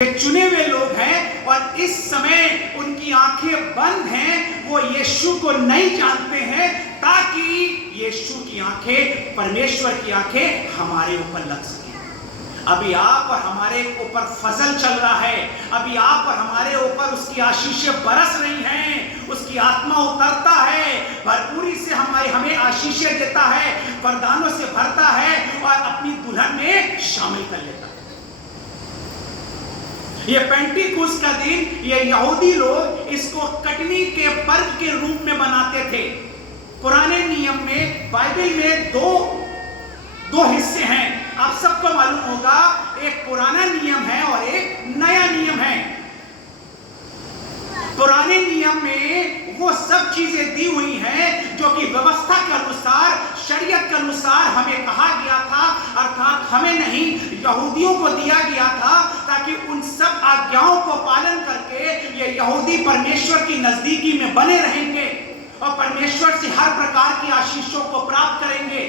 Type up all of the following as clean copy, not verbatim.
ये चुने हुए लोग हैं और इस समय उनकी आंखें बंद हैं, वो यीशु को नहीं जानते हैं, ताकि यीशु की आंखें, परमेश्वर की आंखें हमारे ऊपर लग सके। अभी आप और हमारे ऊपर फजल चल रहा है, अभी आप और हमारे ऊपर उसकी आशीषें बरस रही हैं, उसकी आत्मा उतरता है, भरपूरी से हमें आशीषें देता है, वरदानों से भरता है और अपनी दुल्हन में शामिल कर लेता है। ये पेंटिकुस्त का दिन, ये यहूदी लोग इसको कटनी के पर्व के रूप में मनाते थे। पुराने नियम में, बाइबल में दो हिस्से हैं। आप सबको मालूम होगा, एक पुराना नियम है और एक नया नियम है। पुराने नियम में वो सब चीजें दी हुई हैं जो कि व्यवस्था के अनुसार, शरीयत के अनुसार हमें कहा गया था, अर्थात हमें नहीं, यहूदियों को दिया गया था, ताकि उन सब आज्ञाओं को पालन करके ये यहूदी परमेश्वर की नजदीकी में बने रहेंगे और परमेश्वर से हर प्रकार की आशीषों को प्राप्त करेंगे।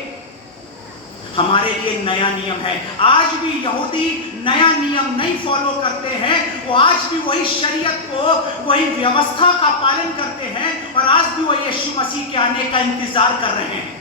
हमारे लिए नया नियम है। आज भी यहूदी नया नियम नहीं फॉलो करते हैं, वो आज भी वही शरीयत को, वही व्यवस्था का पालन करते हैं और आज भी वो यीशु मसीह के आने का इंतजार कर रहे हैं।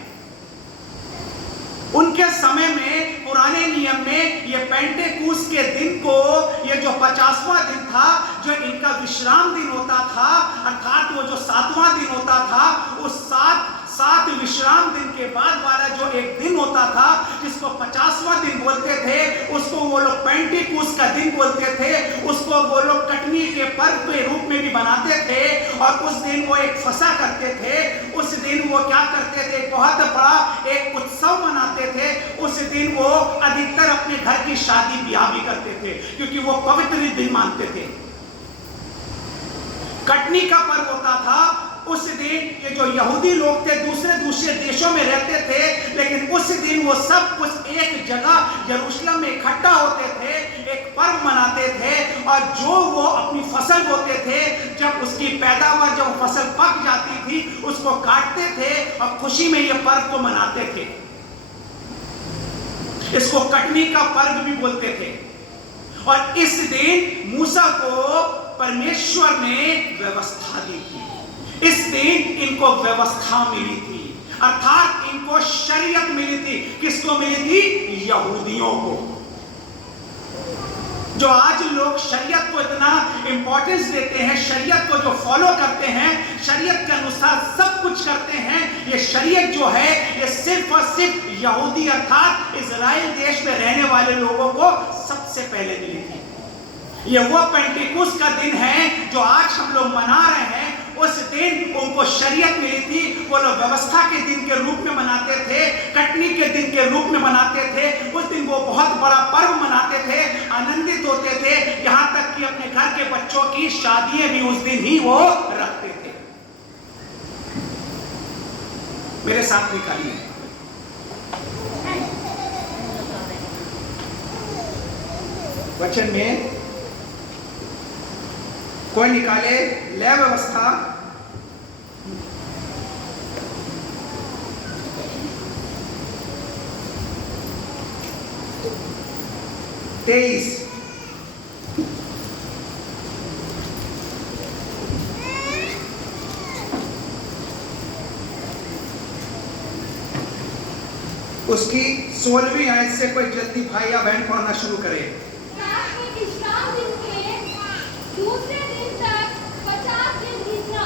उनके समय में, पुराने नियम में, ये पेंटेकुस्त के दिन को, ये जो 50वां दिन था, जो इनका विश्राम दिन होता था, अर्थात वो जो 7वां दिन होता था, उस सात विश्राम दिन के बाद वाला जो एक दिन होता था, जिसको 50वां दिन बोलते थे, उसको वो लोग पेंटेकुस्त का दिन बोलते थे। उसको वो लोग कटनी के पर्व के रूप में भी बनाते थे और उस दिन वो एक फसा करते थे। उस दिन वो क्या करते थे, बहुत बड़ा एक उत्सव मनाते थे। उस दिन वो अधिकतर अपने घर की शादी ब्याह भी करते थे, क्योंकि वो पवित्र दिन मानते थे। कटनी का पर्व होता था उस दिन। ये जो यहूदी लोग थे दूसरे देशों में रहते थे, लेकिन उस दिन वो सब कुछ एक जगह यरूशलेम में इकट्ठा होते थे, एक पर्व मनाते थे और जो वो अपनी फसल बोते थे, जब उसकी पैदावार, जब फसल पक जाती थी, उसको काटते थे और खुशी में ये पर्व को मनाते थे। इसको कटनी का पर्व भी बोलते थे। और इस दिन मूसा को परमेश्वर ने व्यवस्था दी थी। इस दिन इनको व्यवस्था मिली थी, अर्थात इनको शरीयत मिली थी। किसको मिली थी? यहूदियों को। जो आज लोग शरीयत को इतना इंपॉर्टेंस देते हैं, शरीयत को जो फॉलो करते हैं, शरीयत के अनुसार सब कुछ करते हैं, ये शरीयत जो है ये सिर्फ और सिर्फ यहूदी अर्थात इजराइल देश में रहने वाले लोगों को सबसे पहले मिली थी। ये वो पेंटेकुस्त का दिन है जो आज हम लोग मना रहे हैं। उस दिन उनको शरीयत मिली थी। वो लोग व्यवस्था के दिन के रूप में मनाते थे, कटनी के दिन के रूप में मनाते थे। उस दिन वो बहुत बड़ा पर्व मनाते थे, आनंदित होते थे, यहाँ तक कि अपने घर के बच्चों की शादियां भी उस दिन ही वो रखते थे। मेरे साथ निकालिए, वचन में कोई निकाले, लय व्यवस्था 23। उसकी 16वीं आयत से कोई जल्दी भाई या बहन पढ़ना शुरू करे।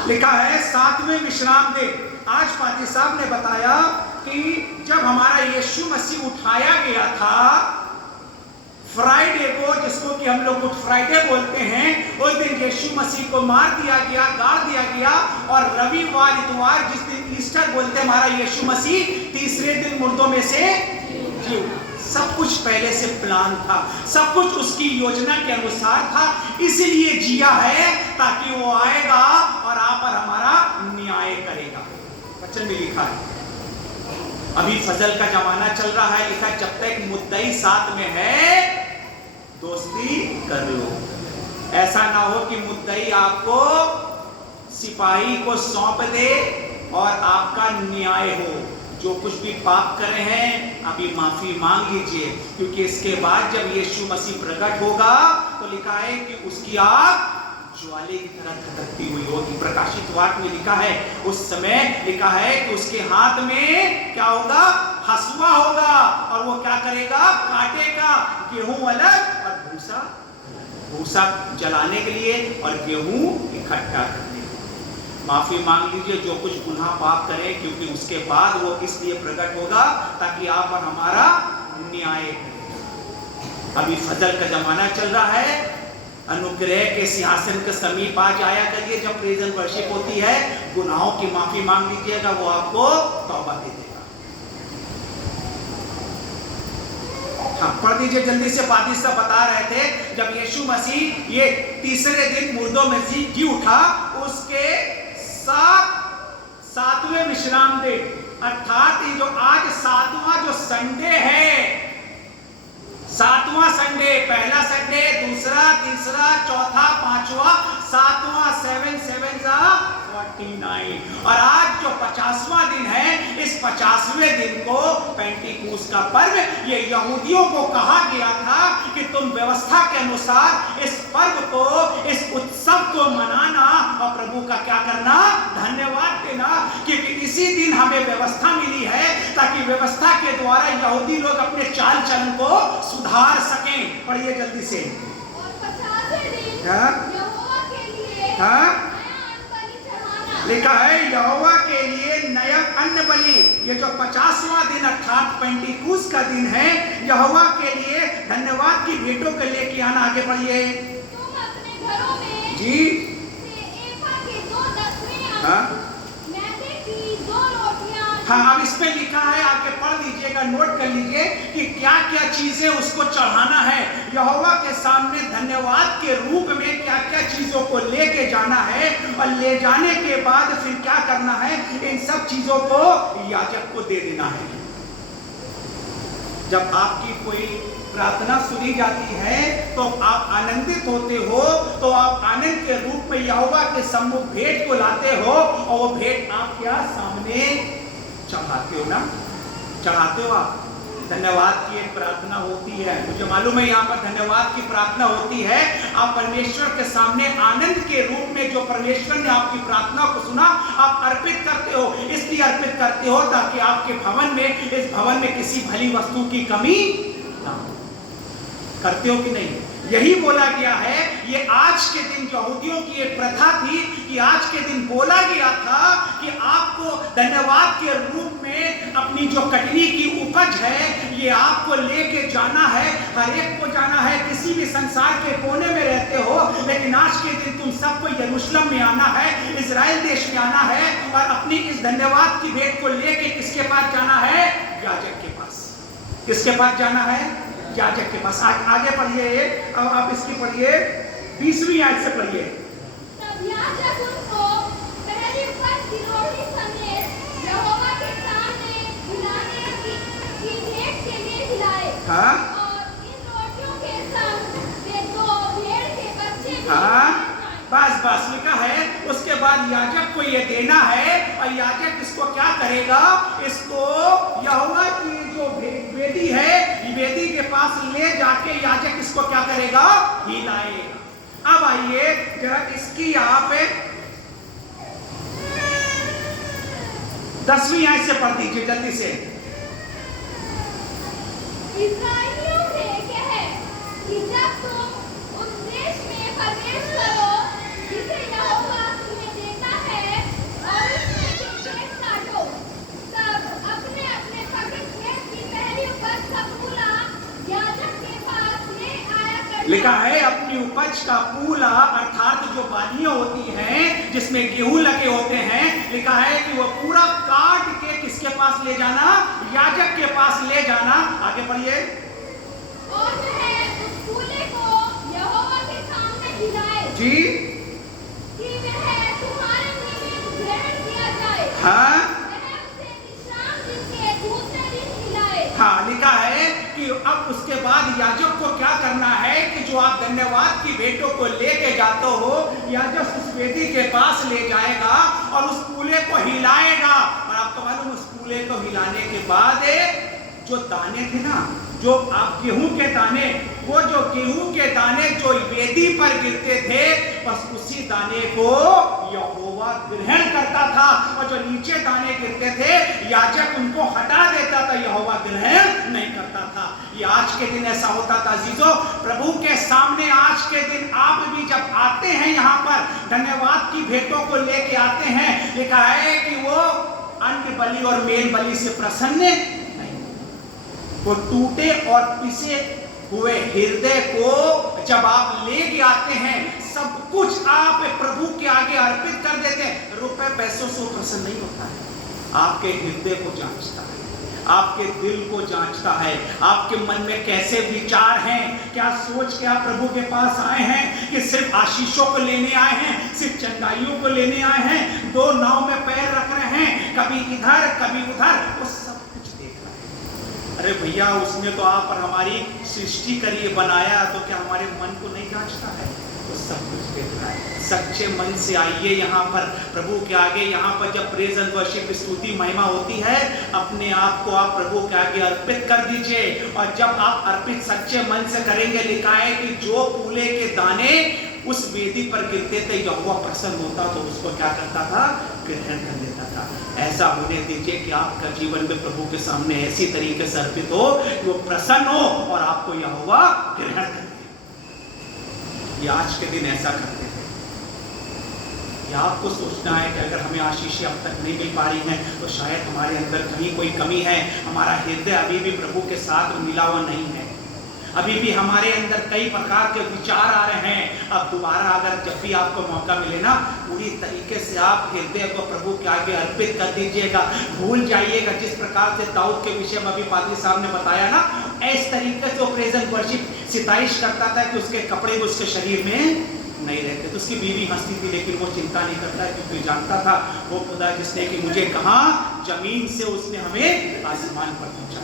लिखा है 7वें विश्राम दिन। आज पादी साहब ने बताया कि जब हमारा यीशु मसीह उठाया गया था, फ्राइडे को, जिसको कि हम लोग गुड फ्राइडे बोलते हैं, उस दिन यीशु मसीह को मार दिया गया, गाड़ दिया गया और रविवार, इतवार, जिस दिन ईस्टर बोलते हैं, हमारा यीशु मसीह तीसरे दिन मुर्दों में से जी उठा। सब कुछ पहले से प्लान था, सब कुछ उसकी योजना के अनुसार था, इसलिए जिया है ताकि वो आएगा और आप और हमारा न्याय करेगा। वचन में लिखा है। अभी फजल का जमाना चल रहा है, लिखा जब तक मुद्दई साथ में है दोस्ती कर लो। ऐसा ना हो कि मुद्दई आपको सिपाही को सौंप दे और आपका न्याय हो। जो कुछ भी पाप करे हैं अभी माफी मांग लीजिए, क्योंकि इसके बाद जब यीशु मसीह प्रकट होगा तो लिखा है कि उसकी आग ज्वाले की तरह धधकती हुई होगी। प्रकाशित वाक्य में लिखा है, उस समय लिखा है कि उसके हाथ में क्या होगा, हसुआ होगा, और वो क्या करेगा, काटेगा गेहूं अलग और भूसा, भूसा जलाने के लिए और गेहूं इकट्ठा करने के लिए। माफी मांग लीजिए जो कुछ गुनाह पाप करें, क्योंकि उसके बाद वो इसलिए प्रकट होगा ताकि आप और हमारा न्याय करें। अभी फजल का जमाना चल रहा है, अनुग्रह के सिंहासन के समीप आ जाया करिए जब प्रेजन वर्शिप होती है, गुनाहों की माफी मांग लीजिएगा, वो आपको तौबा दे देगा। हाँ, पढ़ दीजिए जल्दी से। पादी साहब बता रहे थे जब यीशु मसीह ये तीसरे दिन मुर्दों में से जी उठा, उसके सातवें विश्राम दिन, अर्थात ये जो आज सातवां जो संडे है, सातवां संडे, पहला संडे, दूसरा, तीसरा, चौथा, पांचवा, सातवां, 7 7 49, और आज जो 50वां दिन है, इस 50वें दिन को पेंटिकूस का पर्व, ये यहूदियों को कहा गया था कि तुम व्यवस्था के अनुसार इस पर्व को, इस उत्सव को मनाना और प्रभु का क्या करना, धन्यवाद देना, क्योंकि इसी दिन हमें व्यवस्था मिली है ताकि व्यवस्था के द्वारा यहूदी लोग अपने चाल चलन को सुधार सकें। पढ़िए जल्दी से। हाँ, लिखा है यहोवा के लिए नया अन्न बलि। ये जो 50वां दिन अर्थात पेंटिकूस का दिन है, यहोवा के लिए धन्यवाद की भेंटों को लेके आना। आगे बढ़िए। तुम अपने घरों में जी से एफा के 2 दसवें हाँ मैदे की 2 रोटियां। हाँ, अब इसमें लिखा है, आगे पढ़ लीजिएगा, नोट कर लीजिए कि क्या क्या चीजें उसको चढ़ाना है यहोवा के सामने। धन्यवाद के रूप में क्या क्या चीजों को लेके जाना है, और ले जाने के बाद फिर क्या करना है, इन सब चीजों को याजक को दे देना है। जब आपकी कोई प्रार्थना सुनी जाती है तो आप आनंदित होते हो, तो आप आनंद के रूप में यहोवा के सम्मुख भेंट को लाते हो, और वो भेंट आप क्या सामने चढ़ाते हो ना, चढ़ाते हो आप। धन्यवाद की एक प्रार्थना होती है, मुझे मालूम है यहाँ पर धन्यवाद की प्रार्थना होती है। आप परमेश्वर के सामने आनंद के रूप में जो परमेश्वर ने आपकी प्रार्थना को सुना, आप अर्पित करते हो। इसलिए अर्पित करते हो ताकि आपके भवन में, इस भवन में किसी भली वस्तु की कमी ना हो। करते हो कि नहीं? यही बोला गया है। ये आज के दिन यहूदियों की एक प्रथा थी कि आज के दिन बोला गया था कि आपको धन्यवाद के रूप में अपनी जो कटनी की उपज है, ये आपको लेके जाना है, हर एक को जाना है। किसी भी संसार के कोने में रहते हो, लेकिन आज के दिन तुम सबको यरूशलेम में आना है, इजराइल देश में आना है, और अपनी इस धन्यवाद की भेंट को लेके किसके पास जाना है? याजक के पास। किसके पास जाना है? याजक के पास। आगे पढ़िए, अब आप इसकी पढ़िए 20वीं आयत से पढ़िए। तब याजक उनको पहली उपज की रोटी समेत यहोवा के सामने हिलाने की भेंट के लिए हिलाए। हाँ, और इन रोटियों के संग वे 2 भेड़ के बच्चे भी हाँ, बस लिखा है। उसके बाद याजक को ये देना है, और याजक इसको क्या करेगा? इसको यहोवा की जो वेदी है, वेदी के पास ले जाके याजक इसको क्या करेगा? हिलाएगा। अब आइए जरा इसकी आप 10वीं आयत से पढ़ दीजिए जल्दी से। इस्राएलियों से कहे कि जब तुम उस देश में प्रवेश करो जिसे यहोवा तुम्हें देता है, और उसमें से खेत काटो, तब अपने अपने पवित्र खेत की पहली उपज का पूला याजक के पास ले आया करना। लिखा है अपनी उपज का पूला, अर्थात जो बालियां होती हैं जिसमें गेहूं लगे होते हैं, लिखा है कि वो पूरा काट के किसके पास ले जाना? याजक के पास ले जाना। आगे पढ़िए। और वह उस पूले को यहोवा के सामने हिलाए जी कि वह तुम्हारे निमित्त ग्रहण किया जाए। हाँ, वह उसे विश्राम दिन के दूसरे दिन हिलाए। हाँ, लिखा है कि अब उसके बाद याजक को क्या करना है कि जो आप धन्यवाद की भेंटों को लेके जाते हो, याजक उस वेदी के पास ले जाएगा और उस पूले को हिलाएगा। और आपको मालूम, उस पूले को हिलाने के बाद जो दाने थे ना, जो आप गेहूं के दाने, वो जो गेहूं के दाने जो वेदी पर गिरते थे, बस उसी दाने को यहोवा ग्रहण करता था, और जो नीचे दाने गिरते थे याजक उनको हटा देता था, यहोवा ग्रहण नहीं करता था। ये आज के दिन ऐसा होता था अजीजों, प्रभु के सामने आज के दिन आप भी जब आते हैं यहाँ पर धन्यवाद की भेंटों को लेके आते हैं, लिखा है कि वो अन्न बलि और मेल बलि से प्रसन्न नहीं, वो टूटे और पिसे हुए हृदय को जब आप लेके आते हैं, सब कुछ आप प्रभु के आगे अर्पित कर देते हैं। रुपए पैसों से प्रसन्न नहीं होता है, आपके हृदय को जांचता है, आपके दिल को जांचता है, आपके मन में कैसे विचार हैं, क्या सोच के आप प्रभु के पास आए हैं, कि सिर्फ आशीषों को लेने आए हैं, सिर्फ चंगाइयों को लेने आए हैं, दो नाव में पैर रख रहे हैं, कभी इधर कभी उधर, वो सब कुछ देख रहा है। अरे भैया, उसने तो आप और हमारी सृष्टि करी बनाया, तो क्या हमारे मन को नहीं जांचता है? तो सब कुछ देख रहा है। सच्चे मन से आइए यहाँ पर प्रभु के आगे, यहाँ पर जब प्रेज एंड वर्शिप स्तुति महिमा होती है, अपने आप को आप प्रभु के आगे अर्पित कर दीजिए, और जब आप अर्पित सच्चे मन से करेंगे, लिखा है कि जो फूले के दाने उस वेदी पर गिरते थे, यहोवा प्रसन्न होता तो उसको क्या करता था? ग्रहण कर लेता था। ऐसा होने दीजिए कि आपका जीवन में प्रभु के सामने ऐसी तरीके से अर्पित हो कि वो प्रसन्न हो और आपको यहोवा ग्रहण करे। ये आज के दिन ऐसा करते थे। ये आपको सोचना है कि अगर हमें आशीषें अब तक नहीं मिल पा रही हैं, तो शायद हमारे अंदर कहीं कोई कमी है, हमारा हृदय अभी भी प्रभु के साथ मिला हुआ नहीं है, अभी भी हमारे अंदर कई प्रकार के विचार आ रहे हैं। अब दोबारा अगर जब भी आपको मौका मिले ना, पूरी तरीके से आप हृदय को प्रभु के आगे अर्पित कर दीजिएगा, भूल जाइएगा। जिस प्रकार से दाऊद के विषय में अभी पादरी साहब ने बताया ना, इस तरीके से वो प्रेज एंड वर्शिप सिताइश करता था कि उसके कपड़े उसके शरीर में नहीं रहते, तो उसकी बीवी हंसती थी, लेकिन वो चिंता नहीं करता, क्योंकि जानता था वो खुदा जिसने कि मुझे कहा जमीन से उसने हमें आसमान पर पहुंचा,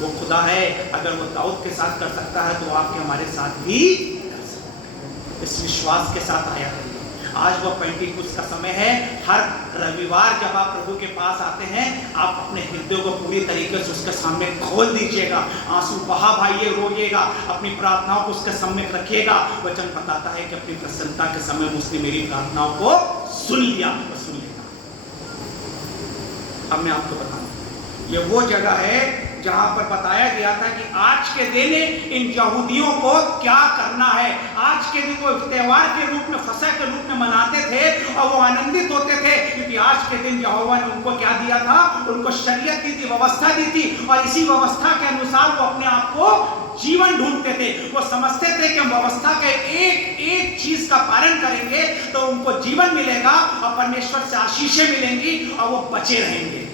वो खुदा है। अगर वो दाऊद के साथ कर सकता है तो आपके हमारे साथ भी कर सकता है। इस विश्वास के साथ आया करिए। आज वो पेंटिकुस्त का समय है। हर रविवार जब आप प्रभु के पास आते हैं, आप अपने हृदय को पूरी तरीके से उसके सामने खोल दीजिएगा, आंसू बहा भाइये, रोइएगा, अपनी प्रार्थनाओं को उसके सामने रखिएगा। वचन बताता है कि अपनी प्रसन्नता के समय उसने मेरी प्रार्थनाओं को सुन लिया और सुन लेगा। अब मैं आपको बताऊं, ये वो जगह है जहां पर बताया गया था कि आज के दिन इन यहूदियों को क्या करना है। आज के दिन वो त्योहार के रूप में, फसह के रूप में मनाते थे और वो आनंदित होते थे, क्योंकि आज के दिन यहोवा ने उनको क्या दिया था? उनको शरीयत दी थी, व्यवस्था दी थी, और इसी व्यवस्था के अनुसार वो अपने आप को जीवन ढूंढते थे। वो समझते थे कि हम व्यवस्था के एक एक चीज का पालन करेंगे तो उनको जीवन मिलेगा और परमेश्वर से आशीषें मिलेंगी और वो बचे रहेंगे।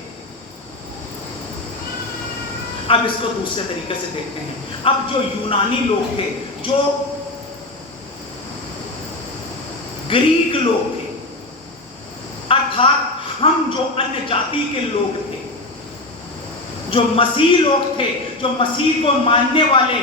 अब इसको दूसरे तरीके से देखते हैं। अब जो यूनानी लोग थे, जो ग्रीक लोग थे, अर्थात हम जो अन्य जाति के लोग थे, जो मसीह लोग थे, जो मसीह को मानने वाले,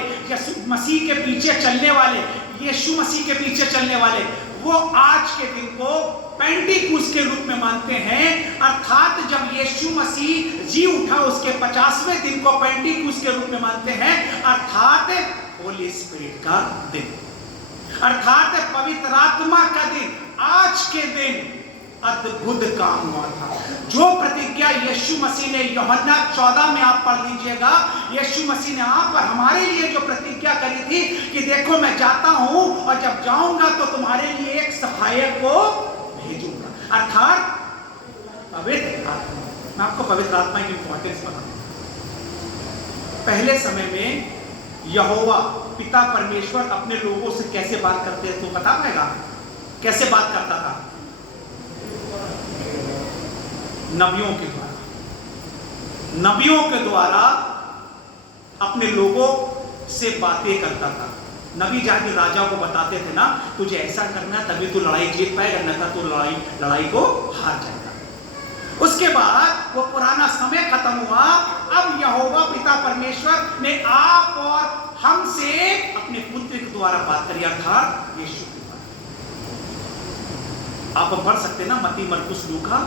मसीह के पीछे चलने वाले, यीशु मसीह के पीछे चलने वाले, वो आज के दिन को पेंटिकुस्त के रूप में मानते हैं। अर्थात जब यीशु मसीह जी उठा उसके 50वें दिन को पेंटिकुस्त के रूप में मानते हैं, अर्थात होली स्पिरिट का दिन, अर्थात पवित्र आत्मा का दिन। आज के दिन अद्भुत काम हुआ था। जो प्रतिज्ञा यीशु मसीह ने यूहन्ना 14 में आप पढ़ लीजिएगा, यीशु मसीह ने आप और हमारे लिए जो प्रतिज्ञा करी थी कि देखो मैं जाता हूं और जब जाऊंगा तो तुम्हारे लिए एक सहायक को भेजूंगा, अर्थात पवित्र आत्मा। मैं आपको पवित्र आत्मा की इंपॉर्टेंस बताऊंगा। पहले समय में यहोवा पिता परमेश्वर अपने लोगों से कैसे बात करते हैं, तो पता पाएगा कैसे बात करता था? नबियों के द्वारा, नबियों के द्वारा अपने लोगों से बातें करता था। नबी जाके राजा को बताते थे ना, तुझे ऐसा करना तभी तू लड़ाई जीत पाएगा, नहीं तो लड़ाई को हार जाएगा। उसके बाद वो पुराना समय खत्म हुआ। अब यहोवा पिता परमेश्वर ने आप और हमसे अपने पुत्र के द्वारा बात करी, अर्थात यीशु। आप पढ़ सकते ना, मत्ती, मरकुस, लूका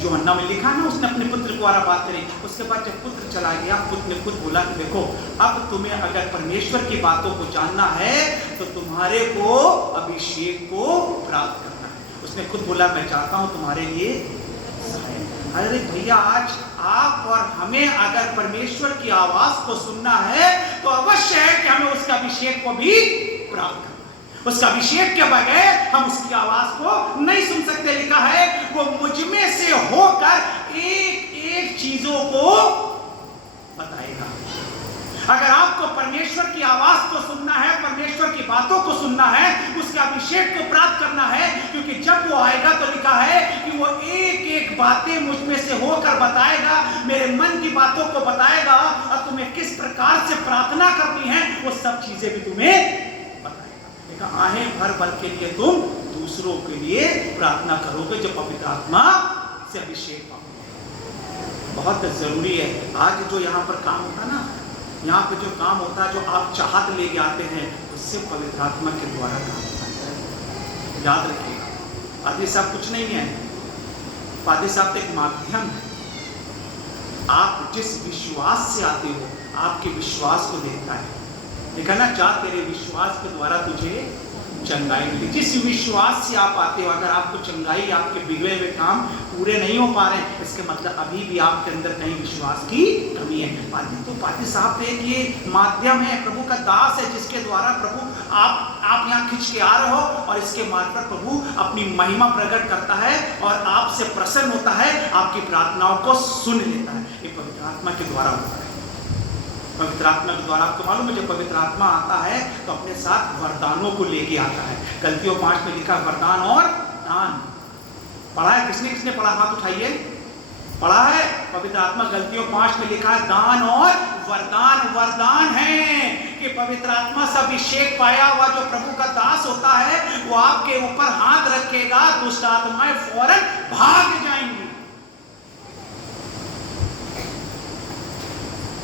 यूहन्ना में लिखा ना, उसने अपने पुत्र द्वारा बात करी। उसके बाद जब पुत्र चला गया, पुत्र ने खुद बोला कि देखो, अब तुम्हें अगर परमेश्वर की बातों को जानना है तो तुम्हारे को अभिषेक को प्राप्त करना है। उसने खुद बोला मैं चाहता हूं तुम्हारे लिए सहायक। अरे भैया, आज आप और हमें अगर परमेश्वर की आवाज को सुनना है तो अवश्य है कि हमें उसके अभिषेक को भी प्राप्त करना है। उसका अभिषेक के बगैर हम उसकी आवाज को नहीं सुन सकते। लिखा है वो मुझ में से होकर एक एक चीजों को बताएगा। अगर आपको परमेश्वर की आवाज को सुनना है, परमेश्वर की बातों को सुनना है, उसके अभिषेक को प्राप्त करना है, क्योंकि जब वो आएगा तो लिखा है कि वो एक एक बातें मुझ में से होकर बताएगा, मेरे मन की बातों को बताएगा, और तुम्हें किस प्रकार से प्रार्थना करनी है वो सब चीजें भी तुम्हें आहें भर भर के लिए तुम दूसरों के लिए प्रार्थना करोगे जो पवित्र आत्मा से अभिषेक पाओगे। बहुत जरूरी है। आज जो यहाँ पर काम होता ना, यहाँ पे जो काम होता है, जो आप चाहत लेके आते हैं, उससे पवित्र आत्मा के द्वारा काम होता है। याद रखिएगा, पादरी साहब कुछ नहीं है, पादरी साहब तो एक माध्यम है। आप जिस विश्वास से आते हो, आपके विश्वास को देखता है। देखा ना, जा तेरे विश्वास के द्वारा तुझे चंगाई मिली। जिस विश्वास से आप आते हो, अगर आपको चंगाई, आपके बिगड़े हुए काम पूरे नहीं हो पा रहे हैं, इसके मतलब अभी भी आपके अंदर कहीं विश्वास की कमी है। तो पादरी साहब एक ये माध्यम है, प्रभु का दास है, जिसके द्वारा प्रभु आप यहाँ खिंच के आ रहे हो, और इसके मार्फत प्रभु अपनी महिमा प्रकट करता है और आपसे प्रसन्न होता है, आपकी प्रार्थनाओं को सुन लेता है। ये पवित्र आत्मा के द्वारा होता है। पवित्र आत्मा के द्वारा आपको मालूम है, जब पवित्र आत्मा आता है तो अपने साथ वरदानों को लेके आता है। गलतियों 5 में लिखा वरदान और दान। पढ़ा है किसने किसने पढ़ा? हाथ उठाइए। पढ़ा है? पवित्र आत्मा गलतियों 5 में लिखा है दान और वरदान। वरदान है कि पवित्र आत्मा से अभिषेक पाया हुआ जो प्रभु का दास होता है, वो आपके ऊपर हाथ रखेगा, दुष्ट आत्माएं फौरन भाग जाएंगी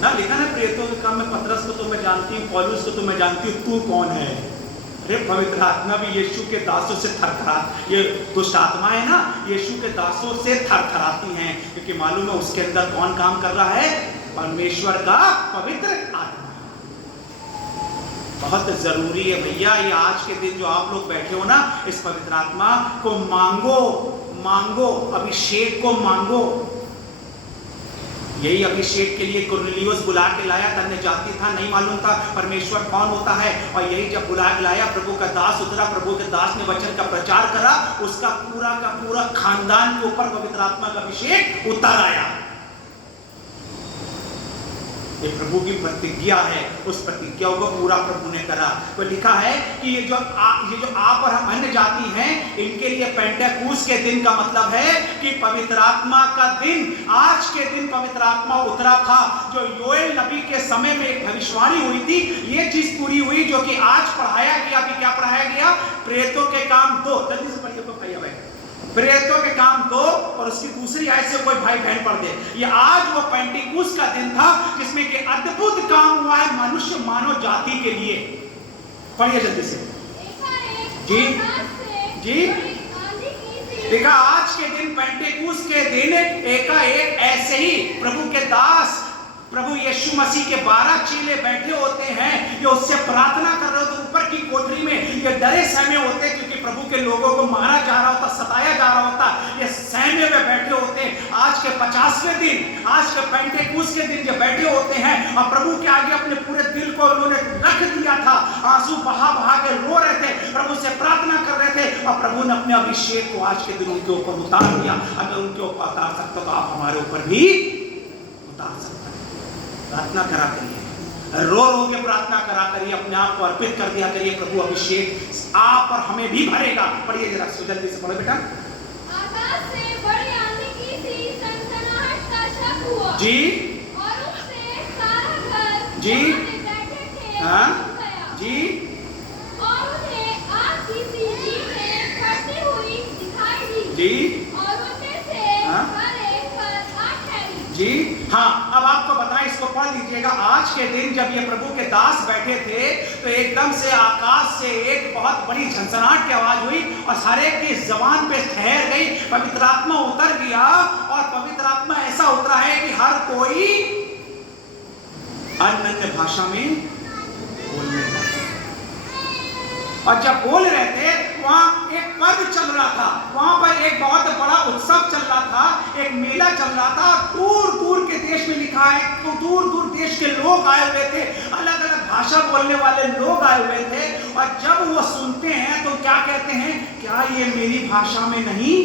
ना। लिखा ना, प्रेरितों के काम में पतरस को तो मैं जानती हूँ, पौलुस को तो मैं जानती हूँ, तू कौन है? अरे पवित्र आत्मा भी यीशु के दासों से थरथरा, ये दुष्ट आत्माएं ना यीशु के दासों से थरथराती हैं, क्योंकि मालूम है उसके अंदर कौन काम कर रहा है? परमेश्वर का पवित्र आत्मा। बहुत जरूरी है भैया, ये आज के दिन जो आप लोग बैठे हो ना, इस पवित्र आत्मा को मांगो, अभिषेक को मांगो। यही अभिषेक के लिए कुरनेलियुस बुला के लाया, अन्य जाति था, नहीं मालूम था परमेश्वर कौन होता है, और यही जब बुला के लाया, प्रभु का दास उतरा, प्रभु के दास ने वचन का प्रचार करा, उसका पूरा का पूरा खानदान के ऊपर पवित्र आत्मा का अभिषेक उतर आया। ये प्रभु की प्रतिज्ञा है, उस प्रतिज्ञा को पूरा प्रभु ने करा। तो लिखा है कि ये जो आप और हम अन्य जाति हैं, इनके लिए पेंटेकोस्त के दिन का मतलब है कि पवित्र आत्मा का दिन। आज के दिन पवित्र आत्मा उतरा था, जो योएल नबी के समय में एक भविष्यवाणी हुई थी, ये चीज पूरी हुई जो कि आज पढ़ाया गया। अभी क्या पढ़ाया गया? प्रेरितों के काम 2। जल्दी से पढ़िए भैया भाई। प्रेरितों के काम 2 और उसकी दूसरी आयत से कोई भाई बहन पढ़ दे। ये आज वो पेंटेकोस्त का दिन था जिसमें कि अद्भुत काम हुआ है मनुष्य मानव जाति के लिए। पढ़िए जल्दी से जी जी। देखा, आज के दिन पेंटेकोस्त के दिन एकाएक ऐसे ही प्रभु के दास, प्रभु यीशु मसीह के 12 चेले बैठे होते हैं, ये उससे प्रार्थना कर रहे होते ऊपर की कोठरी में। ये डरे सहमे होते क्योंकि प्रभु के लोगों को मारा जा रहा होता, सताया जा रहा होता, ये सहमे में बैठे होते। आज के 50वें दिन, आज के पेंटेकोस्त के दिन ये बैठे होते हैं और प्रभु के आगे अपने पूरे दिल को उन्होंने रख दिया था, आंसू बहा बहा के रो रहे थे, प्रभु से प्रार्थना कर रहे थे, और प्रभु ने अपने अभिषेक को आज के दिन उनके ऊपर उतार दिया। अगर उनके ऊपर उतार सकते तो आप हमारे ऊपर भी उतार सकते। प्रार्थना करा करिए, रो रो के प्रार्थना करा करिए, अपने आप को अर्पित कर दिया करिए। प्रभु अभिषेक आप और हमें भी भरेगा। पढ़िए जरा, जल्दी से पढ़ो बेटा। आकाश से बड़ी आंधी की सी सनसनाहट का शब्द हुआ जी, और उससे सारा घर जी बैठे थे हाँ जी, और उन्हें आग की सी चीजें फटती हुई दिखाई दी जी, और उनमें से हर एक पर आग ठहरी। जी हाँ। अब आपको बताएं, इसको पढ़ दीजिएगा, आज के दिन जब ये प्रभु के दास बैठे थे तो एकदम से आकाश से एक बहुत बड़ी झंझनाहट की आवाज हुई और हर एक की जबान पे ठहर गई, पवित्र आत्मा उतर गया और पवित्र आत्मा ऐसा उतरा है कि हर कोई अन्य भाषा में बोलने लगा। और जब बोल रहे थे वहां एक पर्व चल रहा था, वहां पर एक बहुत बड़ा उत्सव चल रहा था, एक मेला चल रहा था। दूर दूर के देश में लिखा है तो दूर दूर देश के लोग आए हुए थे, अलग अलग भाषा बोलने वाले लोग आए हुए थे। और जब वो सुनते हैं तो क्या कहते हैं, क्या ये मेरी भाषा में नहीं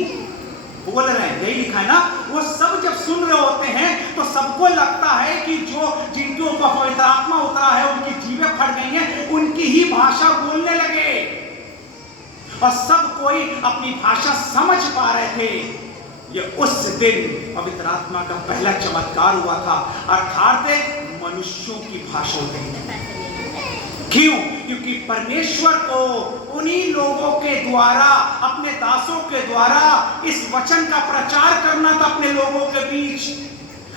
बोल रहे हैं? यही लिखा है ना। वो सब जब सुन रहे होते हैं तो सबको लगता है कि जो जिनके ऊपर पवित्र आत्मा उतरा है उनकी जीभें फट गई हैं, उनकी ही भाषा बोलने लगे और सब कोई अपनी भाषा समझ पा रहे थे। ये उस दिन पवित्र आत्मा का पहला चमत्कार हुआ था, अर्थात मनुष्यों की भाषा होती। क्यों? क्योंकि परमेश्वर को उन्हीं लोगों के द्वारा, अपने दासों के द्वारा इस वचन का प्रचार करना था अपने लोगों के बीच।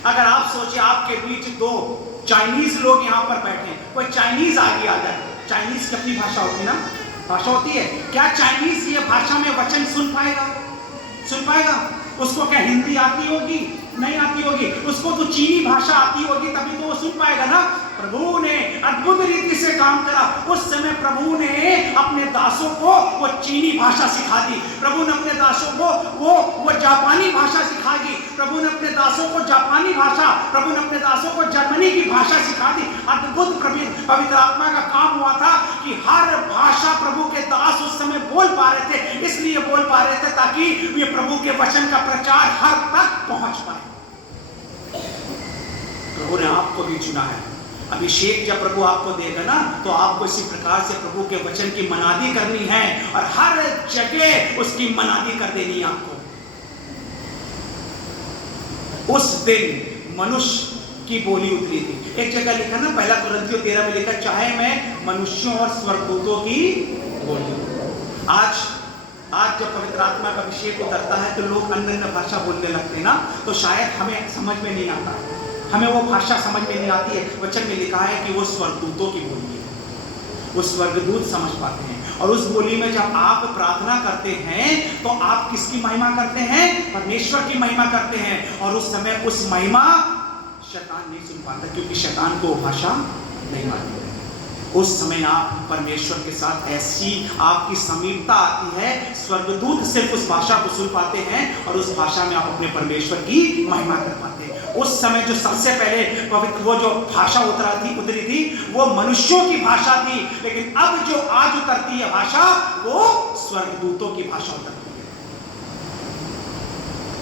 अगर आप सोचिए आपके बीच दो चाइनीज लोग यहाँ पर बैठे, कोई चाइनीज आगे आ जाए, चाइनीज की अपनी भाषा होती ना, भाषा होती है, क्या चाइनीज ये भाषा में वचन सुन पाएगा? सुन पाएगा? उसको क्या हिंदी आती होगी? नहीं आती होगी। उसको तो चीनी भाषा आती होगी, तभी तो वो सुन पाएगा ना। प्रभु ने अद्भुत रीति से काम करा। उस समय प्रभु ने अपने दासों को वो चीनी भाषा सिखा दी, प्रभु ने अपने दासों को वो जापानी भाषा सिखा दी, प्रभु ने अपने दासों को जापानी भाषा, प्रभु ने अपने दासों को जर्मनी की भाषा सिखा दी। अद्भुत पवित्र आत्मा का काम हुआ था कि हर भाषा प्रभु के दास उस समय बोल पा रहे थे। इसलिए बोल पा रहे थे ताकि ये प्रभु के वचन का प्रचार हर तक पहुंच पाए। प्रभु ने आपको भी चुना है। अभिषेक जब प्रभु आपको देगा ना तो आपको इसी प्रकार से प्रभु के वचन की मनादी करनी है और हर जगह उसकी मनादी कर देनी है आपको। उस दिन मनुष्य की बोली उतरी थी। एक जगह लिखा ना, पहला कुरिन्थियों 13 में लिखा, चाहे मैं मनुष्यों और स्वर्गदूतों की बोली। आज जब पवित्र आत्मा का अभिषेक उतरता है तो लोग अन्य अन्य भाषा बोलने लगते हैं ना, तो शायद हमें समझ में नहीं आता, हमें वो भाषा समझ में नहीं आती है। वचन में लिखा है कि वो स्वर्गदूतों की बोली है, वो स्वर्गदूत समझ पाते हैं। और उस बोली में जब आप प्रार्थना करते हैं तो आप किसकी महिमा करते हैं? परमेश्वर की महिमा करते हैं। और उस समय उस महिमा शैतान नहीं सुन पाता, क्योंकि शैतान को भाषा नहीं मालूम। उस समय आप परमेश्वर के साथ ऐसी आपकी समीपता आती है, स्वर्गदूत सिर्फ उस भाषा को सुन पाते हैं और उस भाषा में आप अपने परमेश्वर की महिमा कर पाते हैं। उस समय जो सबसे पहले पवित्र वो जो भाषा उतरी थी वो मनुष्यों की भाषा थी, लेकिन अब जो आज उतरती है भाषा वो स्वर्गदूतों की भाषा उतरती है।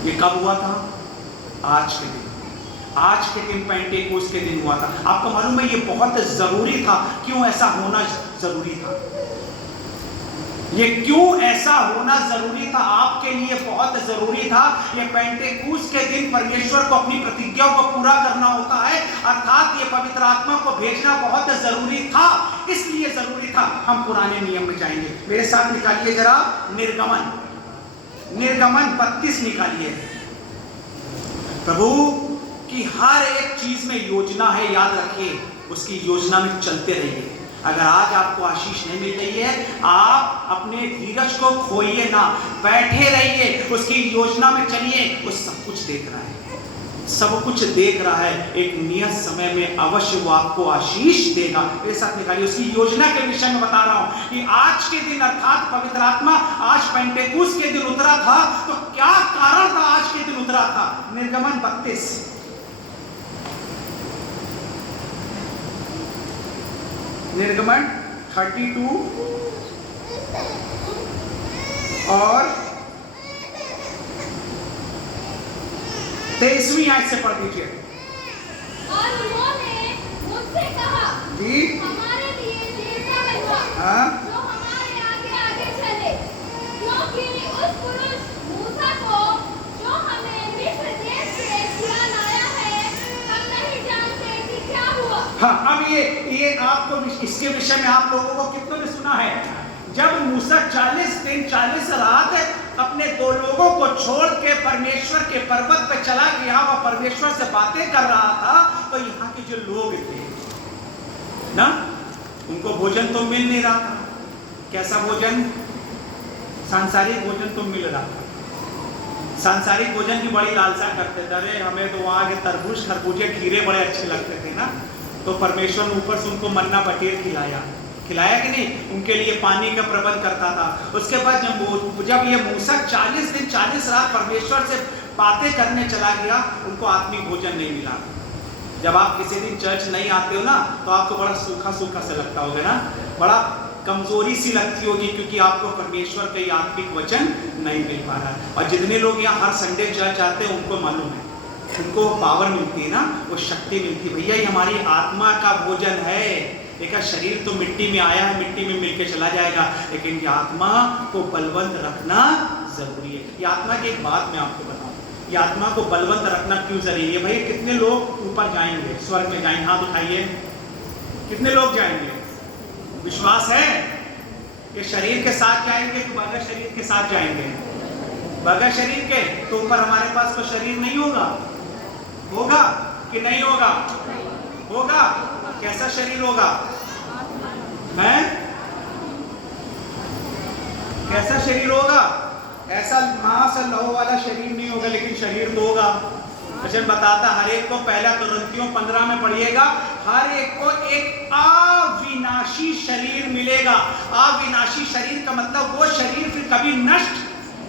ये कब हुआ था? आज के दिन। आज के दिन पेंटेकोस्त के दिन हुआ था। आपको मालूम है ये बहुत जरूरी था। क्यों ऐसा होना जरूरी था? ये क्यों ऐसा होना जरूरी था? आपके लिए बहुत जरूरी था। ये पेंटेकोस्त के दिन परमेश्वर को अपनी प्रतिज्ञा को पूरा करना होता है, अर्थात ये पवित्र आत्मा को भेजना बहुत जरूरी था। इसलिए जरूरी था। हम पुराने नियम में जाएंगे, मेरे साथ निकालिए जरा निर्गमन 32 निकालिए। प्रभु कि हर एक चीज में योजना है, याद रखिए, उसकी योजना में चलते रहिए। अगर आज आपको आशीष नहीं मिल रही है, आप अपने धीरज को खोइए ना, बैठे रहिए, उसकी योजना में चलिए। वो सब कुछ देख रहा है, सब कुछ देख रहा है। एक नियत समय में अवश्य वो आपको आशीष देगा। मेरे साथ निकालिए, उसकी योजना के विषय में बता रहा हूं कि आज के दिन अर्थात पवित्र आत्मा आज पेंटेकोस्त के दिन उतरा था, तो क्या कारण था आज के दिन उतरा था? निर्गमन 32 निर्गमन 32 और 23वीं आयत से पढ़ दीजिए। और उन्होंने मुझसे कहा जी हमारे लिए देवता बनवा, हाँ जो हमारे आगे आगे चले, क्योंकि उस पुरुष मूसा को जो हमें मिस्र देश से छुड़ा लाया है, हम नहीं जानते कि क्या हुआ। हाँ, अब ये आपको इसके विषय में आप लोगों को कितनों ने सुना है? जब मूसा 40 दिन 40 रात अपने दो लोगों को छोड़ के परमेश्वर के पर्वत पे चला गया, वह परमेश्वर से बातें कर रहा था, तो यहाँ के जो लोग थे ना, उनको भोजन तो मिल नहीं रहा था। कैसा भोजन? सांसारिक भोजन तो मिल रहा था। सांसारिक भोजन की बड़ी लालसा करते थे, अरे हमें तो वहाँ के तरबूज खरबूजे खीरे बड़े अच्छे लगते थे ना, तो परमेश्वर ने ऊपर से उनको मन्ना बटेर खिलाया कि नहीं, उनके लिए पानी का प्रबंध करता था। उसके बाद जब ये मूसा 40 दिन 40 रात परमेश्वर से बातें करने चला गया, उनको आत्मिक भोजन नहीं मिला। जब आप किसी दिन चर्च नहीं आते हो ना, तो आपको बड़ा सूखा सूखा सा लगता होगा ना, बड़ा कमजोरी सी लगती होगी, क्योंकि आपको परमेश्वर का आत्मिक वचन नहीं मिल पा रहा है। और जितने लोग यहाँ हर संडे चर्च आते हैं, उनको मालूम है, उनको पावर मिलती है ना, वो शक्ति मिलती है। भैया ये हमारी आत्मा का भोजन है। देखा, शरीर तो मिट्टी में आया है, मिट्टी में मिलके चला जाएगा, लेकिन ये आत्मा को बलवंत रखना जरूरी है। ये आत्मा की एक बात मैं आपको बताऊं, ये आत्मा को बलवंत रखना क्यों जरूरी है? भाई कितने लोग ऊपर जाएंगे, स्वर्ग में जाएंगे? हाथ उठाइए, कितने लोग जाएंगे? विश्वास है कि शरीर के साथ जाएंगे कि बगैर शरीर के साथ जाएंगे? बगैर शरीर के, तो ऊपर हमारे पास तो शरीर नहीं होगा। होगा कि नहीं होगा? होगा। कैसा शरीर होगा? हैं? कैसा शरीर होगा? ऐसा मांस और लहू वाला शरीर नहीं होगा, लेकिन शरीर तो होगा। वचन बताता हर एक को, पहला कुरिन्थियों 15 में पढ़िएगा, हर एक को एक अविनाशी शरीर मिलेगा। अविनाशी शरीर का मतलब वो शरीर फिर कभी नष्ट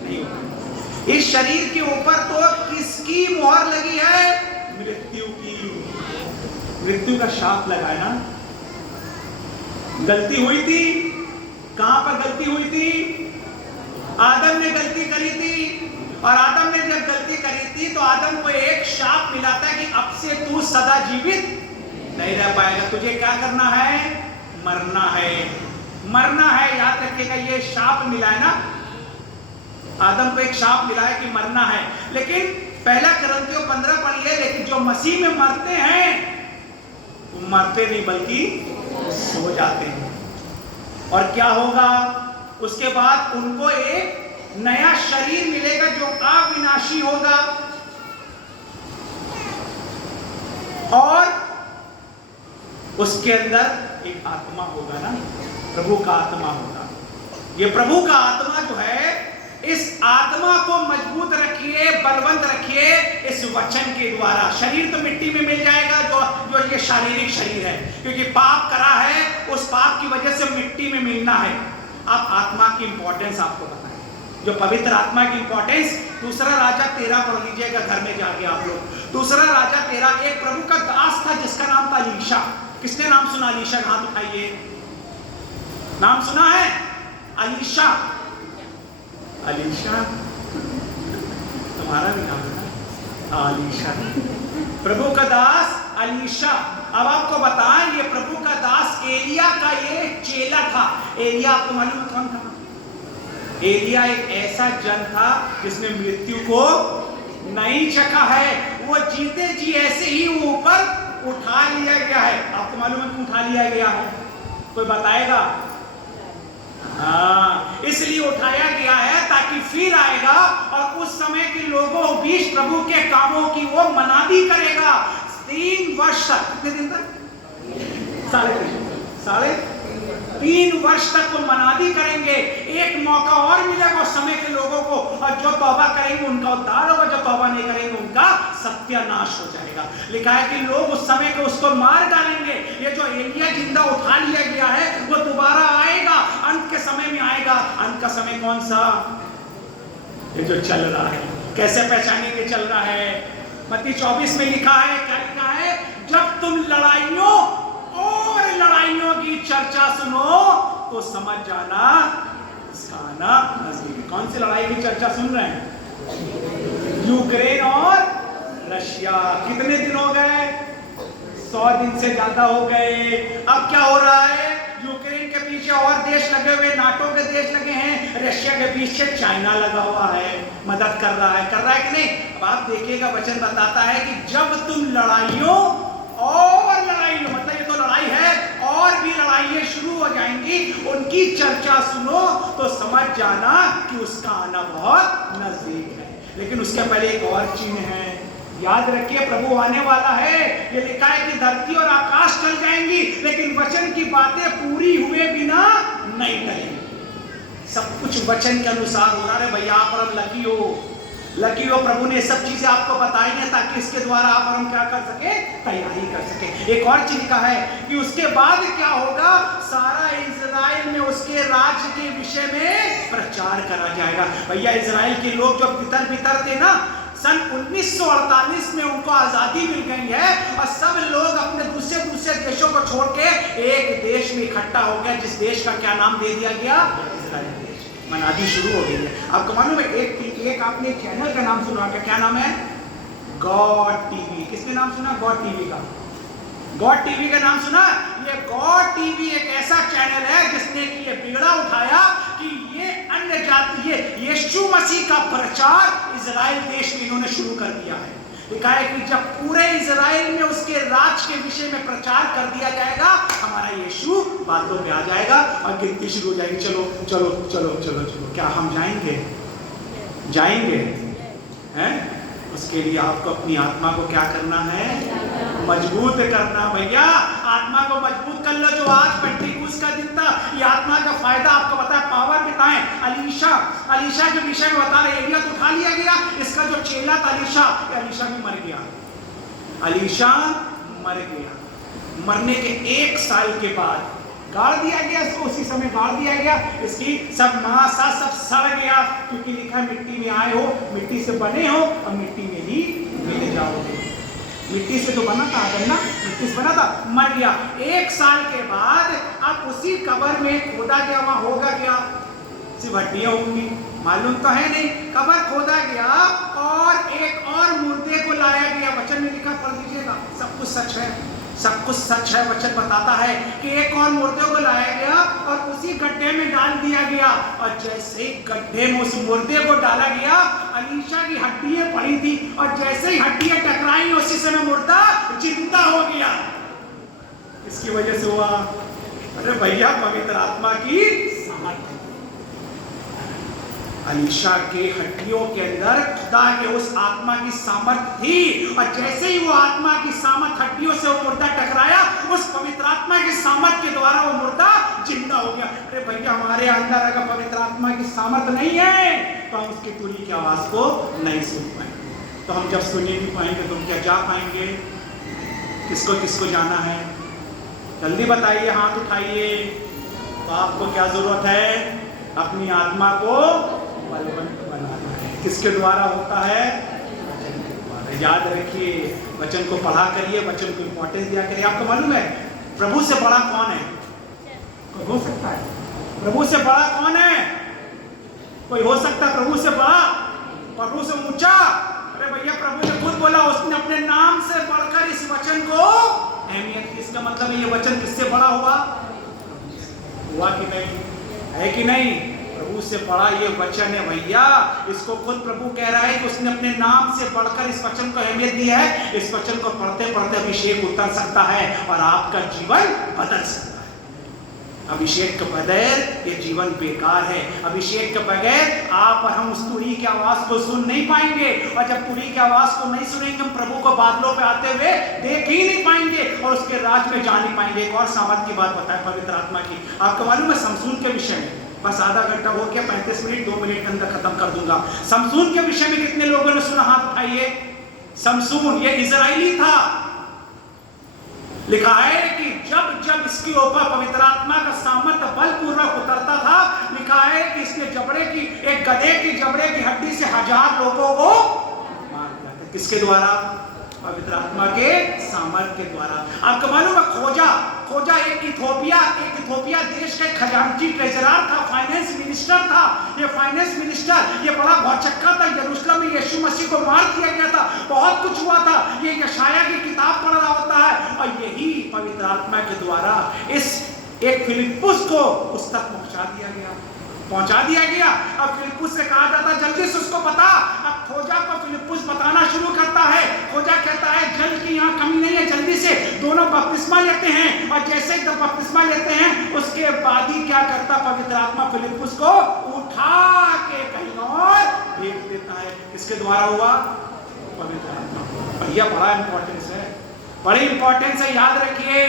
नहीं होगा। इस शरीर के ऊपर तो किसकी मोहर लगी है? मृत्यु की। मृत्यु का शाप लगा है ना। गलती हुई थी, कहां पर गलती हुई थी? आदम ने गलती करी थी, और आदम ने जब गलती करी थी तो आदम को एक शाप मिला था कि अब से तू सदा जीवित नहीं रह पाएगा, तुझे क्या करना है? मरना है। मरना है, याद रखिएगा, ये शाप मिला है ना, आदम को एक शाप मिला है कि मरना है। लेकिन पहला कुरिन्थियों 15 पढ़िए, लेकिन जो मसीह में मरते हैं वो मरते नहीं बल्कि सो जाते हैं। और क्या होगा? उसके बाद उनको एक नया शरीर मिलेगा जो अविनाशी होगा, और उसके अंदर एक आत्मा होगा ना, प्रभु का आत्मा होगा। ये प्रभु का आत्मा जो है, इस आत्मा को मजबूत रखिए, बलवंत रखिए इस वचन के द्वारा। शरीर तो मिट्टी में मिल जाएगा, जो ये शारीरिक शरीर है, क्योंकि पाप करा है, उस पाप की वजह से मिट्टी में मिलना है। अब आत्मा की इंपॉर्टेंस आपको बताएं, जो पवित्र आत्मा की इंपॉर्टेंस। दूसरा राजा 13 पढ़ लीजिएगा घर में जाके आप लोग। दूसरा राजा 13, एक प्रभु का दास था जिसका नाम था अलीशा। किसने नाम सुना अलीशा? हाथ उठाइए। नाम सुना है? अलीशा। अलीशा तुम्हारा भी नाम है अलीशा, प्रभु का दास अलीशा। अब आपको बताएं, ये प्रभु का दास एलिया का ये चेला था। एलिया आपको मालूम है कौन था? एलिया एक ऐसा जन था जिसने मृत्यु को नहीं चखा है। वो जीते जी ऐसे ही वो ऊपर उठा लिया गया है। आपको मालूम है क्यों उठा लिया गया है? कोई बताएगा? हाँ, इसलिए उठाया गया है ताकि फिर आएगा और उस समय के लोगों बीच प्रभु के कामों की वो मनादी करेगा। 3 वर्ष तक, कितने दिन तक? साढ़े 3 वर्ष तक वो मनादी करेंगे। एक मौका और मिलेगा उस समय के लोगों को, और जो तौबा करेंगे उनका उद्धार होगा, जो तौबा नहीं करेंगे उनका सत्यानाश हो जाएगा। लिखा है कि लोग उस समय के उसको मार डालेंगे। ये जो एलिया जिंदा उठा लिया गया है, वो दोबारा आएगा, अंत के समय में आएगा। अंत का समय कौन सा? ये जो चल रहा है। कैसे पहचानेंगे चल रहा है? मत्ती 24 में लिखा है, क्या लिखा है? जब तुम लड़ाइयों और लड़ाइयों की चर्चा सुनो तो समझ जाना इसका आना नजदीक। कौन सी लड़ाई की चर्चा सुन रहे हैं? यूक्रेन और रशिया। कितने दिन हो गए? 100 दिन से ज्यादा हो गए। अब क्या हो रहा है? यूक्रेन के पीछे और देश लगे हुए, नाटो के देश लगे हैं, रशिया के पीछे चाइना लगा हुआ है, मदद कर रहा है कि नहीं? अब आप देखिएगा, वचन बताता है कि जब तुम लड़ाइयों और लड़ाइयों, मतलब ये तो लड़ाई है, और भी लड़ाइयां शुरू हो जाएंगी, उनकी चर्चा सुनो तो समझ समझ जाना कि उसका आना बहुत नजदीक है। लेकिन उसके पहले एक और चिन्ह है, याद रखिए प्रभु आने वाला है। ये लिखा है कि धरती और आकाश चल जाएंगी लेकिन वचन की बातें पूरी हुए बिना नहीं टलेंगी। सब कुछ वचन के अनुसार हो रहा है भैया। आप और लकी हो, प्रभु ने सब चीजें आपको बताई हैं ताकि इसके द्वारा आप और हम क्या कर सके, तैयारी कर सके। एक और चीज का है कि उसके बाद क्या होगा, सारा इजराइल में उसके राज्य के विषय में प्रचार करा जाएगा। भैया इजराइल के लोग जो तितर थे ना, सन 1948 में उनको आजादी मिल गई है और सब लोग अपने दूसरे देशों को छोड़ के एक देश में इकट्ठा हो गया, जिस देश का क्या नाम दे दिया गया, इजराइल देश। मनादी शुरू हो गई है। आपको मालूम है एक आपने चैनल का नाम सुना, क्या नाम है, गॉड टीवी। किसके नाम सुना, गॉड टीवी का, गॉड टीवी का नाम सुना। ये गॉड टीवी एक ऐसा चैनल है जिसने कि ये बिगड़ा उठाया कि ये अन्य जाति, ये यीशु मसीह का प्रचार इजराइल देश में इन्होंने शुरू कर दिया है। लिखा है कि जब पूरे इजराइल में उसके राज के विषय में प्रचार कर दिया जाएगा, हमारा यीशु बातों में आ जाएगा और गिनती शुरू हो जाएगी। चलो चलो चलो चलो चलो, क्या हम जाएंगे हैं? उसके लिए आपको अपनी आत्मा को क्या करना है, मजबूत करना। भैया आत्मा को मजबूत कर लो। जो आज पेंटिकूस का दिन था, ये आत्मा का फायदा आपको पता है, पावर बताएं। अलीशा के विषय में बता रहे, एलिया तो उठा लिया गया, इसका जो चेला था अलीशा भी मर गया। अलीशा मर गया, मरने के 1 साल के बाद गाड़ दिया गया इसको, उसी समय गाड़ दिया गया। इसकी सब मांसा सब सड़ गया, क्योंकि लिखा मिट्टी में आए हो, मिट्टी से बने हो और मिट्टी में ही मिल जाओगे। मिट्टी से तो बना था आदम ना, मिट्टी से बना था, मर गया। 1 साल के बाद अब उसी कब्र में खोदा गया, वहां होगा क्या, सिर्फ हड्डियां होंगी, मालूम तो है नहीं। कब्र खोदा गया और एक और मुर्दे को लाया गया। वचन में लिखा, पढ़ लीजिएगा, सब कुछ सच है, सब कुछ सच है। वचन बताता है कि एक और मुर्दे को लाया गया और उसी गड्ढे में डाल दिया गया। और जैसे ही गड्ढे में उस मुर्दे को डाला गया, अलीशा की हड्डियां पड़ी थी और जैसे ही हड्डियां टकराई, उसी समय मुर्दा जिंदा हो गया। इसकी वजह से हुआ, अरे भैया पवित्र आत्मा की सामर्थ्य। अलीशा के हड्डियों के अंदर खुदा के उस आत्मा की सामर्थ थी और जैसे ही वो आत्मा की सामर्थ हड्डियों से वो मुर्दा टकराया, उस पवित्र आत्मा की सामर्थ के द्वारा वो मुर्दा जिंदा हो गया। अरे भैया हमारे अंदर अगर पवित्र आत्मा की सामर्थ नहीं है तो हम उसकी तुरी की आवाज को नहीं सुन पाएंगे। तो हम जब सुन नहीं पाएंगे तो हम क्या जा पाएंगे? किसको किसको जाना है, जल्दी बताइए, हाथ उठाइए। तो आपको क्या जरूरत है? अपनी आत्मा को बलवंत बनाना है। किसके द्वारा होता है? वचन के द्वारा। याद रखिए, वचन को पढ़ा करिए, वचन को इंपॉर्टेंस दिया करिए। आपको मालूम है प्रभु से बड़ा कौन है? कोई हो सकता है? प्रभु से बड़ा कौन है? कोई हो सकता है प्रभु से बड़ा, प्रभु से ऊंचा? अरे भैया प्रभु ने खुद बोला, उसने अपने नाम से बढ़कर इस वचन को अहमियत दी। इसका मतलब ये वचन किससे बड़ा हुआ कि नहीं? है कि नहीं? प्रभु से बड़ा ये वचन है भैया। इसको खुद प्रभु कह रहा है कि उसने अपने नाम से बढ़कर इस वचन को अहमियत दी है। इस वचन को पढ़ते पढ़ते अभिषेक उतर सकता है और आपका जीवन बदल सकता है। अभिषेक के बगैर ये जीवन बेकार है। अभिषेक के बगैर आप और हम उस तुरी की आवाज को सुन नहीं पाएंगे, और जब तुरी की आवाज को नहीं सुनेंगे, हम प्रभु को बादलों पे आते हुए देख ही नहीं पाएंगे और उसके राज में जा नहीं पाएंगे। एक और सामर्थ की बात बताएं पवित्र आत्मा की। आपको मालूम है समसून के विषय में, बस आधा घंटा हो गया, 35 मिनट, 2 मिनट के अंदर खत्म कर दूंगा। समसून के विषय में कितने लोगों ने सुना? हाथ उठाइए। समसून ये इजरायली था। लिखा है कि जब जब इसके ऊपर पवित्र आत्मा का सामर्थ बलपूर्वक उतरता था, लिखा है कि इसके जबड़े की, एक गधे की जबड़े की हड्डी से 1000 लोगों को मार दिया था। किसके द्वारा? पवित्र आत्मा के सामर्थ के द्वारा। आपको मालूम है खोजा एक इथोपिया देश का खजांची ट्रेजरर था, फाइनेंस मिनिस्टर था। ये फाइनेंस मिनिस्टर ये बड़ा भौचक्का था। यरूशलेम में यीशु मसीह को मार दिया गया था, बहुत कुछ हुआ था। ये यशाया की किताब पढ़ रहा होता है और यही पवित्र आत्मा के द्वारा इस एक फिलिप्पुस को उस तक पहुंचा दिया गया। अब फिलिप्पुस से कहा जाता जल्दी से उसको बता। अब खोजा को फिलिप्पुस बताना शुरू करता है। खोजा कहता है जल की यहाँ कमी नहीं है, जल्दी से। दोनों बपतिस्मा लेते हैं और जैसे ही बपतिस्मा लेते हैं उसके बाद ही क्या करता? पवित्र आत्मा फिलिप्पुस को उठा के कहीं और भेज देता है। किसके द्वारा हुआ? पवित्र आत्मा। भैया बड़ा इंपॉर्टेंस है, बड़ी इंपॉर्टेंस है, याद रखिए।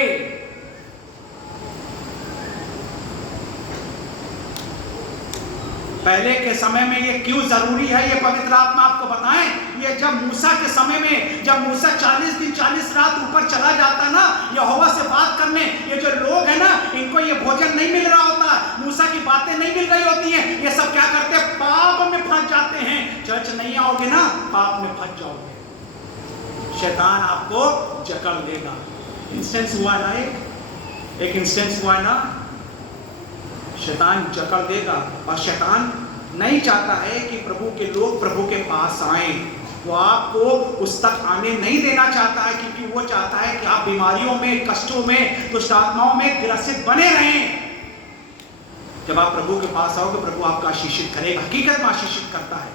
पहले के समय में ये क्यों जरूरी है, ये पवित्र आत्मा आपको बताएं। ये जब मूसा के समय में, जब मूसा 40 दिन 40 रात ऊपर चला जाता ना यहोवा से बात करने, ये जो लोग हैं ना, इनको ये भोजन नहीं मिल रहा होता, मूसा की बातें नहीं मिल रही होती हैं, ये सब क्या करते हैं? पाप में फंस जाते हैं। चर्च नहीं आओगे ना, पाप में फंस जाओगे, शैतान आपको जकड़ देगा। इंस्टेंस हुआ ना, एक इंस्टेंस हुआ ना, शैतान जकड़ देगा। और शैतान नहीं चाहता है कि प्रभु के लोग प्रभु के पास आए, वो आपको उस तक आने नहीं देना चाहता है, क्योंकि वो चाहता है कि आप बीमारियों में, कष्टों में, दुष्ट आत्माओं में ग्रसित बने रहें। जब आप प्रभु के पास आओगे, प्रभु आपका आशीषित करेगा, हकीकत में आशीषित करता है।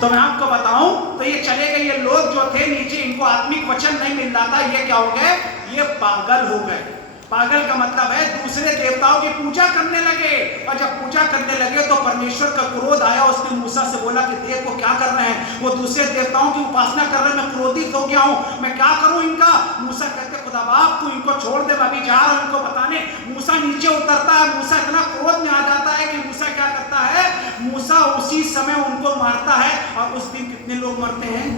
तो मैं आपको बताऊं, तो ये चले गए, ये लोग जो थे नीचे, इनको आत्मिक वचन नहीं मिल रहा था, ये क्या हो गए? ये पागल हो गए। पागल का मतलब है दूसरे देवताओं की पूजा करने लगे, और जब पूजा करने लगे तो परमेश्वर का क्रोध आया। उसने मूसा से बोला कि देख वो क्या कर रहे हैं, वो दूसरे देवताओं की उपासना कर रहे हैं, मैं क्रोधित हो गया हूं, मैं क्या करूं इनका? मूसा कहते खुदा बाप तू इनको छोड़ दे, मैं अभी जा रहा हूं इनको बताने। मूसा नीचे उतरता है, मूसा इतना क्रोध में आ जाता है कि मूसा क्या करता है? मूसा उसी समय उनको मारता है। और उस दिन कितने लोग मरते हैं?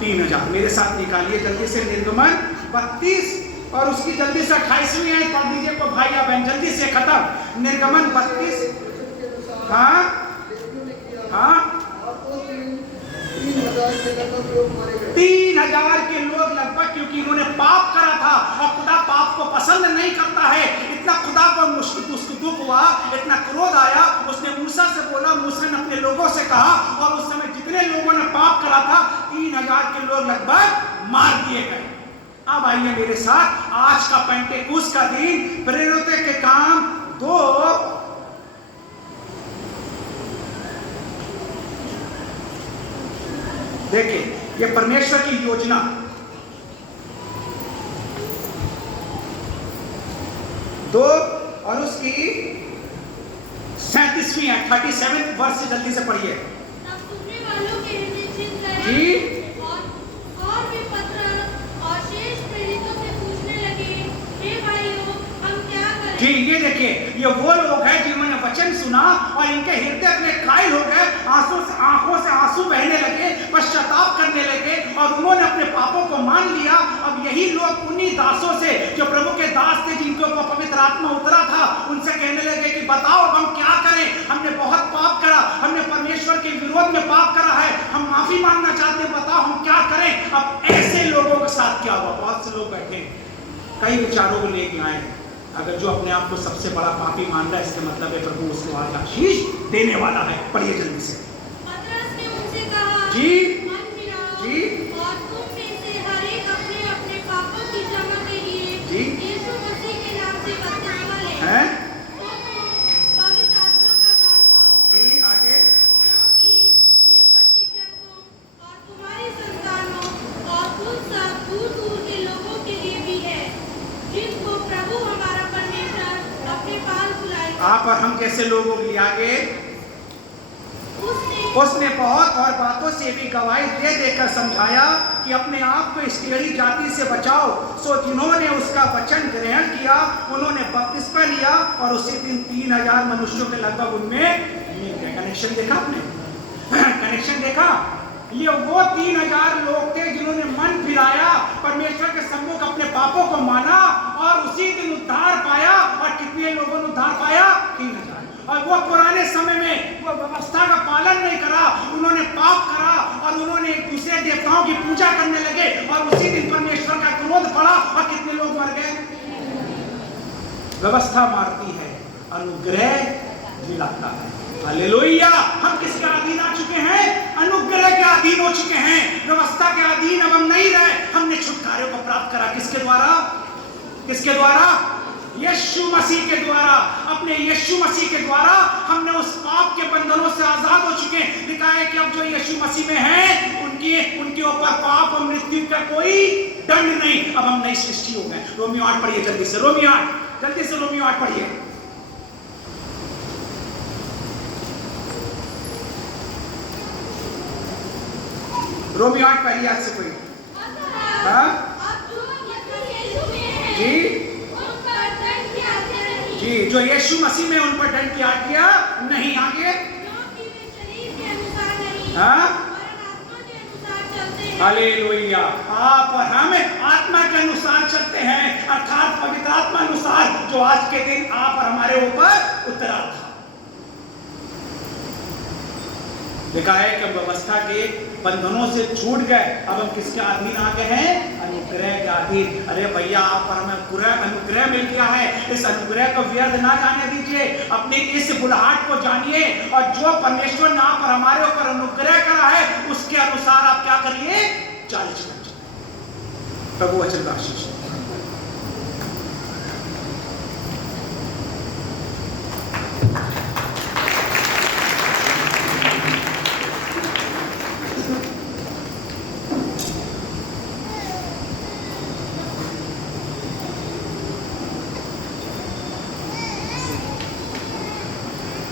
3000। मेरे साथ निकालिए जल्दी से निर्गमन 32 और उसकी जल्दी से 28वीं आयत पढ़ दीजिए को भाई या बहन, जल्दी से खत्म। निर्गमन 32। हाँ हाँ, 3000 के लोग लगभग, क्योंकि इन्होंने पाप करा था और खुदा पाप को पसंद नहीं करता है। इतना खुदा को उसको दुख हुआ, इतना क्रोध आया, उसने मूसा से बोला, मूसा ने अपने लोगों से कहा, और उस समय जितने लोगों ने पाप करा था 3000 के लोग लगभग मार दिए गए। अब आइए मेरे साथ, आज का पेंटेकुस्त का दिन, प्रेरितों के काम 2। देखिए ये परमेश्वर की योजना, 2 और उसकी 37वीं है, 37 वर्ष से जल्दी से पढ़िए। तब सुनने वालों के हृदय चिंत गए जी, और वे पत्र और शेष प्रेरितों से पूछने लगे, हे भाइयों हम क्या करें? जी ये देखिए, ये वो लोग हैं जिन्होंने वचन सुना और इनके हृदय अपने कायल हो गए, आंखों से आंसू बहने लगे, पश्चाताप करने लगे, और उन्होंने अपने पापों को मान लिया। अब यही लोग उन्हीं दासों से, जो प्रभु के दास थे, जिनके ऊपर पवित्र आत्मा उतरा था, उनसे कहने लगे कि बताओ हम क्या करें, हमने बहुत पाप करा, हमने परमेश्वर के विरोध में पाप करा है, हम माफी मांगना चाहते हैं, बताओ हम क्या करें। अब ऐसे लोगों के साथ क्या हुआ? बहुत से लोग बैठे कई विचारों को लेके आए। अगर जो अपने आप को सबसे बड़ा पापी मान रहा है, इसका मतलब है प्रभु उसको आज आशीष देने वाला है। पढ़िए जल्दी से। पतरस ने उनसे कहा, जी मन फिराओ, जी, और तुम में से हर एक अपने अपने पापों की क्षमा के लिए जी, यीशु मसीह के नाम से बपतिस्मा लें, हैं? तो तुम पवित्र आत्मा का दान पाओगे। जी आगे। क्योंकि ये प्रतिज्ञा तुम और तुम्हारी संतानों और उन सब दूर दूर के लोगों के लिए भी है, जिनको प्रभु हमारा परमेश्वर अपने पास बुलाएगा। आप और हम कैसे लोगों के लिए? आगे। उसने बहुत और बातों से भी गवाही दे देकर समझाया कि अपने आप को इस टेढ़ी जाति से बचाओ। सो जिन्होंने उसका वचन ग्रहण किया, उन्होंने बपतिस्मा लिया, और उसी दिन 3000 मनुष्यों के लगभग उनमें मिल गए। कनेक्शन देखा आपने? कनेक्शन देखा? ये वो 3000 लोग थे जिन्होंने मन फिराया, परमेश्वर के सम्मुख अपने पापों को माना, और उसी दिन उद्धार पाया। और कितने लोगों ने उद्धार पाया? 3000। और वो पुराने समय में वो व्यवस्था का पालन नहीं करा, उन्होंने पाप करा, और उन्होंने एक दूसरे देवताओं की पूजा करने लगे, और उसी दिन परमेश्वर का क्रोध पड़ा, और कितने लोग मर गए? व्यवस्था मारती है, अनुग्रह जिलाता है। हालेलुया! हम किसके अधीन आ चुके हैं? अनुग्रह के अधीन हो चुके हैं, व्यवस्था के अधीन अब हम नहीं रहे। हमने छुटकारे को प्राप्त करा, किसके द्वारा? किसके द्वारा? यीशु मसीह के द्वारा। अपने यीशु मसीह के द्वारा हमने उस पाप के बंधनों से आजाद हो चुके हैं। लिखा है कि अब जो यीशु मसीह में है, उनके ऊपर पाप और मृत्यु का कोई दंड नहीं। अब हम नई सृष्टि हो गए। रोमियो 8 पढ़िए जल्दी से, रोमियो 8 जल्दी से, रोमियो 8 पढ़िए। रोमी 8 पहली आयत से कोई। अतः हाँ अब जो मसीह यीशु में हैं, जी उन पर दंड की आज्ञा नहीं, जी, जो यीशु मसीह में उन पर दंड की आज्ञा नहीं। आगे क्योंकि वे शरीर के अनुसार नहीं, हाँ वरन आत्मा के अनुसार चलते हैं। हालेलुया। आप और हम आत्मा के अनुसार चलते हैं, अर्थात पवित्र आत्मा अनुसार, जो आज के दिन आप और हमारे ऊपर उतरा था। लिखा है कि व्यवस्था के बंधनों से छूट गए, अब हम किसके अधीन आ गए हैं? अनुग्रह के अधीन। अरे भैया, आप पर हमें अनुग्रह मिल गया है, इस अनुग्रह को व्यर्थ ना जाने दीजिए, अपने इस बुलाहट को जानिए, और जो परमेश्वर ने आप पर हमारे ऊपर अनुग्रह करा है उसके अनुसार आप क्या करिए? चाल चलिए। प्रभु वचन का आशीष।